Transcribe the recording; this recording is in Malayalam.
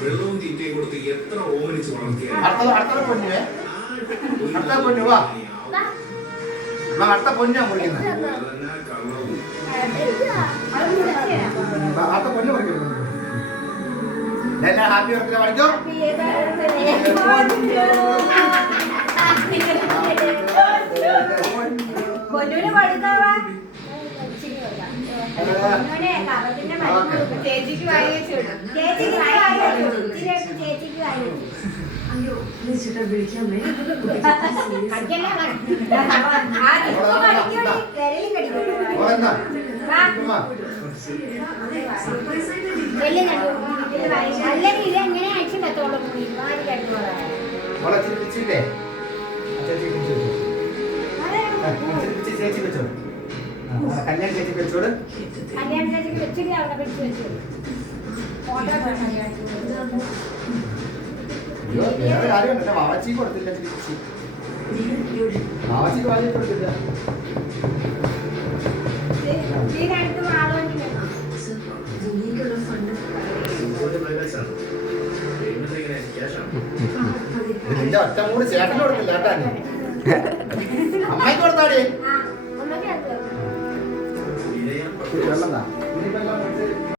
വെള്ളവും തീറ്റയും കൊടുത്ത് എത്ര ഓമനിച്ച് വളർത്തിയാലും അടുത്ത പൊന്നു വാ അടുത്ത പൊന്നാ മുറിക്കുന്നത് അടുത്ത പൊന്നു മുറിക്കുന്നു ഹാപ്പി ബർത്ത്ഡേ പഠിക്കോ പൊന്നൂന് കൊടുക്കാവാ ചേച്ചിക്ക് വായി വെച്ചു ചേച്ചിക്ക് വായി അല്ലെങ്കിൽ ഇത് എങ്ങനെ ആക്ഷൻ എത്തോളം ചേച്ചി വെച്ചോ കല്യാൺ ചേച്ചി വെച്ചോട് കല്യാണ ചേച്ചിക്ക് വെച്ചിട്ട് അവിടെ വെച്ച് വെച്ചു വേറെ കാര്യമുണ്ട് വാവച്ചി കൊടുത്തില്ല ചേച്ചി വാവച്ചിക്ക് വാങ്ങി കൊടുത്തില്ല നിന്റെ ഒറ്റ മൂട് ചേട്ടന് കൊടുക്കില്ല കേട്ടാ അമ്മയ്ക്ക് കൊടുത്താടി വെള്ളം